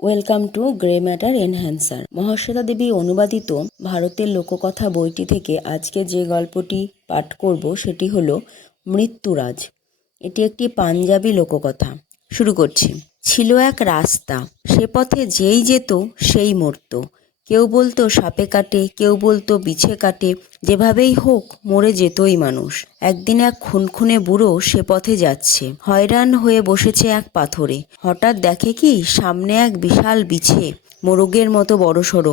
Welcome to grey matter enhancer. Mahasweta Devi অনুবাদিত ভারতের লোককথা বইটি থেকে আজকে যে গল্পটি পাঠ করব সেটি হলো মৃত্যুরাজ। এটি একটি পাঞ্জাবি লোককথা। শুরু করছি। ছিল এক রাস্তা, সে পথে যেই যেত সেই মরত। কেউ বলতো সাপে কাটে, কেউ বলতো বিছে কাটে, যেভাবেই হোক মরে যেতই মানুষ। একদিন এক খুনখুনে বুড়ো সে পথে যাচ্ছে, হয়রান হয়ে বসেছে এক পাথরে। হঠাৎ দেখে কি সামনে এক বিশাল বিছে, মোরগের মতো বড়সড়।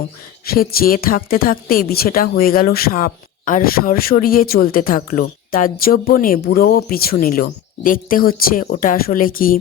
সে চেয়ে থাকতে থাকতে বিছেটা হয়ে গেল সাপ, আর সরসরিয়ে চলতে থাকলো। তাজ্জব বনে বুড়োও পিছু নিল। দেখতে হচ্ছে ওটা আসলে কি।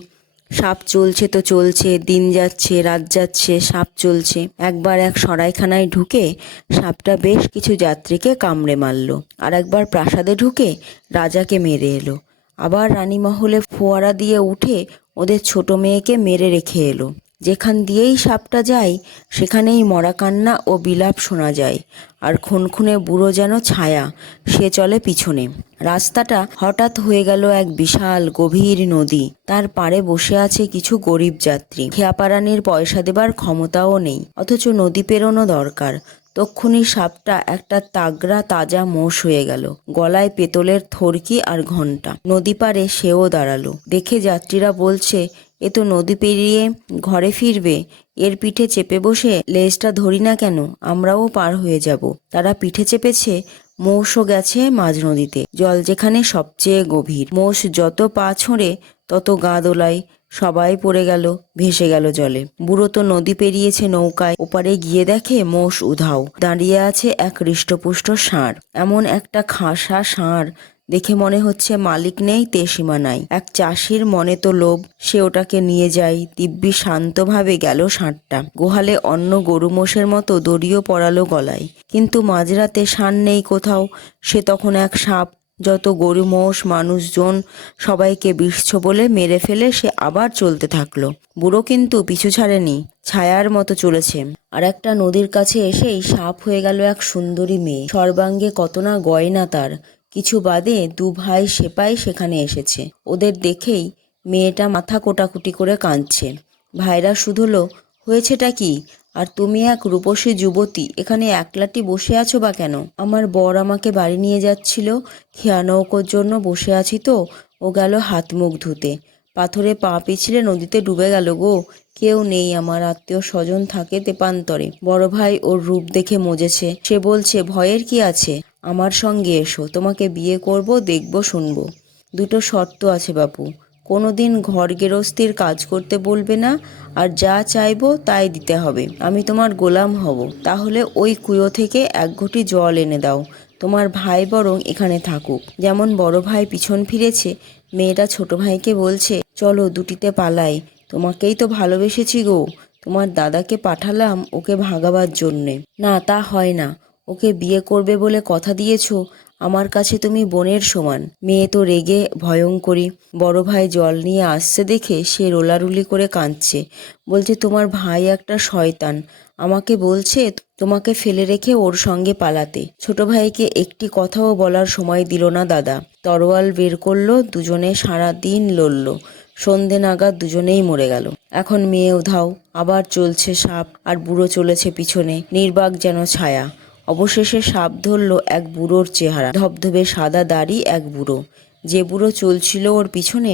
সাপ চলছে তো চলছে, দিন যাচ্ছে রাত যাচ্ছে, সাপ চলছে। একবার এক সরাইখানায় ঢুকে সাপটা বেশ কিছু যাত্রীকে কামড়ে মারল। আর একবার প্রাসাদে ঢুকে রাজাকে মেরে এলো। আবার রানীমহলে ফোয়ারা দিয়ে উঠে ওদের ছোট মেয়েকে মেরে রেখে এলো। যেখান দিয়েই সাপটা যায় সেখানেই মরা কান্না ও বিলাপ শোনা যায়। আর খুনখুনে বুড়ো যেন ছায়া, সে চলে পিছনে। রাস্তাটা হঠাৎ হয়ে গেল এক বিশাল গভীর নদী। তার পাড়ে বসে আছে কিছু গরিব যাত্রী। খেয়াপারানির পয়সা দেবার ক্ষমতাও নেই, অথচ নদী পেরোনো দরকার। তক্ষুনি সাপটা একটা তাগড়া তাজা মোষ হয়ে গেল, গলায় পেতলের থরকি আর ঘণ্টা। নদী পাড়ে সেও দাঁড়ালো। দেখে যাত্রীরা বলছে, এ তো নদী পেরিয়ে ঘরে ফিরবে, এর পিঠে চেপে বসে লেজটা ধরি না কেন, আমরাও পার হয়ে যাব। তারা পিঠে চেপেছে, মোষও গেছে মাঝ নদীতে, জল যেখানে সবচেয়ে গভীর। মোষ যত পা ছোঁড়ে তত গা দোলায়, সবাই পড়ে গেল, ভেসে গেল জলে। বুড়ো তো নদী পেরিয়েছে নৌকায়, ওপারে গিয়ে দেখে মোষ উধাও। দাঁড়িয়ে আছে এক হৃষ্টপুষ্ট ষাঁড়, এমন একটা খাসা ষাঁড় দেখে মনে হচ্ছে মালিক নেই তেসীমা নাই। এক চাষির মনে তো লোভ, সে ওটাকে নিয়ে যায়। দিব্যি শান্তভাবে গেল ষাঁড়টা। গোহালে অন্য গরু মোষের মতো দড়িও পরালো গলায়। কিন্তু মাঝরাতে ষাঁড় নেই কোথাও, সে তখন এক সাপ। যত গরু মোষ মানুষজন সবাইকে বিষ্ছ বলে মেরে ফেলে সে আবার চলতে থাকলো। বুড়ো কিন্তু পিছু ছাড়েনি, ছায়ার মতো চলেছে। আর একটা নদীর কাছে এসেই সাপ হয়ে গেল এক সুন্দরী মেয়ে। সর্বাঙ্গে কত না গয়না তার। কিছু বাদে দু ভাই সেপাই সেখানে এসেছে। ওদের দেখেই মেয়েটা মাথা কোটাকুটি করে কাঁদছে। ভাইরা শুধোলো, হয়েছেটা কি? আর তুমি এক রূপসী যুবতী এখানে একলাটি বসে আছো বা কেন? আমার বর আমাকে বাড়ি নিয়ে যাচ্ছিল, খেয়া নৌকোর জন্য বসে আছি তো। ও গেল হাত মুখ ধুতে, পাথরে পা পিছলে নদীতে ডুবে গেল গো। কেউ নেই, আমার আত্মীয় স্বজন থাকে তেপান্তরে। বড় ভাই ওর রূপ দেখে মজেছে। সে বলছে, ভয়ের কি আছে, আমার সঙ্গে এসো, তোমাকে বিয়ে করব, দেখব শুনবো। দুটো শর্ত আছে বাপু, কোনোদিন ঘর গেরস্তির কাজ করতে বলবে না, আর যা চাইবো তাই দিতে হবে। আমি তোমার গোলাম হব। তাহলে ওই কুয়ো থেকে এক ঘটি জল এনে দাও। তোমার ভাই বরং এখানে থাকুক। যেমন বড় ভাই পিছন ফিরেছে, মেয়েটা ছোট ভাইকে বলছে, চলো দুটিতে পালাই, তোমাকেই তো ভালোবেসেছি গো। তোমার দাদাকে পাঠালাম ওকে ভাগাবার জন্যে। না, তা হয় না। ওকে বিয়ে করবে বলে কথা দিয়েছ, আমার কাছে তুমি বোনের সমান। মেয়ে তো রেগে ভয়ঙ্করী। বড় ভাই জল নিয়ে আসছে দেখে সে রোলারুলি করে কাঁদছে, বলছে তোমার ভাই একটা শয়তান, আমাকে বলছে তোমাকে ফেলে রেখে ওর সঙ্গে পালাতে। ছোট ভাইকে একটি কথাও বলার সময় দিল না দাদা। তরোয়াল বের করলো, দুজনে সারা দিন লড়ল। সন্ধে নাগাদ দুজনেই মরে গেল। এখন মেয়ে উধাও, আবার চলছে সাপ, আর বুড়ো চলেছে পিছনে, নির্বাক যেন ছায়া। অবশেষে সাপ ধরল এক বুড়োর চেহারা, ধবধবে সাদা দাড়ি এক বুড়ো। যে বুড়ো চলছিল ওর পিছনে,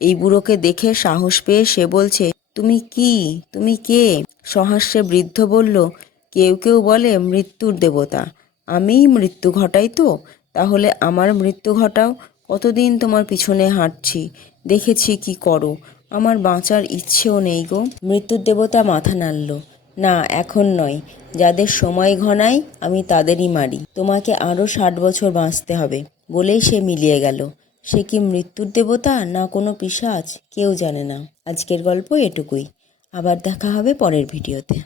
এই বুড়োকে দেখে সাহস পেয়ে সে বলছে, তুমি কি, তুমি কে? সহাস্যে বৃদ্ধ বলল, কেউ কেউ বলে মৃত্যুর দেবতা, আমিই মৃত্যু ঘটাই তো। তাহলে আমার মৃত্যু ঘটাও। কতদিন তোমার পিছনে হাঁটছি, দেখেছি কি করো, আমার বাঁচার ইচ্ছেও নেই গো। মৃত্যুর দেবতা মাথা নাড়ল, না এখন নয়, যাদের সময় ঘনায় আমি তাদেরই মারি। তোমাকে আরও 60 বছর বাঁচতে হবে। বলেই সে মিলিয়ে গেল। সে কি মৃত্যুর দেবতা না কোনো পিশাচ, কেউ জানে না। আজকের গল্প এটুকুই। আবার দেখা হবে পরের ভিডিওতে।